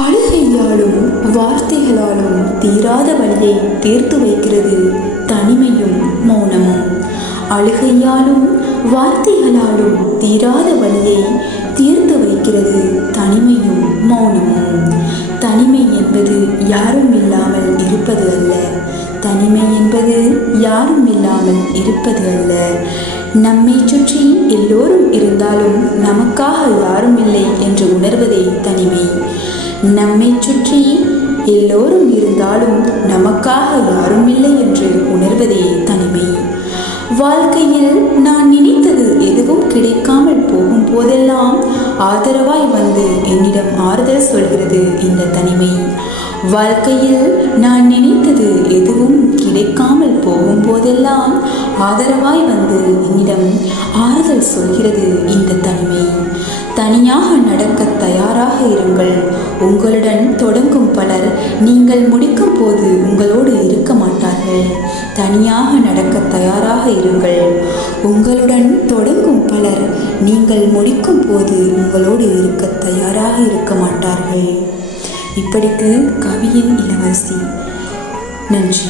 அழுகையாலும் வார்த்தைகளாலும் தீராத வலியை தீர்த்து வைக்கிறது தனிமையும் மௌனமும். அழுகையாலும் வார்த்தைகளாலும் தீராத வலியை தீர்த்து வைக்கிறது தனிமையும் மௌனமும். தனிமை என்பது யாரும் இல்லாமல் இருப்பது அல்ல. தனிமை என்பது யாரும் இல்லாமல் இருப்பது அல்ல. நம்மை சுற்றி எல்லோரும் இருந்தாலும் நமக்காக யாரும் இல்லை என்று உணர்வதே தனிமை. நம்மை சுற்றி எல்லோரும் இருந்தாலும் நமக்காக யாரும் இல்லை என்று உணர்வதே தனிமை. வாழ்க்கையில் நான் நினைத்தது எதுவும் கிடைக்காமல் போகும் போதெல்லாம் ஆதரவாய் வந்து என்னிடம் ஆறுதல் சொல்கிறது இந்த தனிமை. வாழ்க்கையில் நான் நினைத்தது எதுவும் கிடைக்காமல் போகும் போதெல்லாம் ஆதரவாய் வந்து என்னிடம் ஆறுதல் சொல்கிறது இந்த தனிமை. தனியாக நடக்க தயாராக இருங்கள். உங்களுடன் தொடங்கும் பலர் நீங்கள் முடிக்கும் போது உங்களோடு இருக்க மாட்டார்கள். தனியாக நடக்க தயாராக இருங்கள். உங்களுடன் தொடங்கும் பலர் நீங்கள் முடிக்கும் போது உங்களோடு இருக்க தயாராக இருக்க மாட்டார்கள். இப்படிக்கு கவியின் இளவரசி. நன்றி.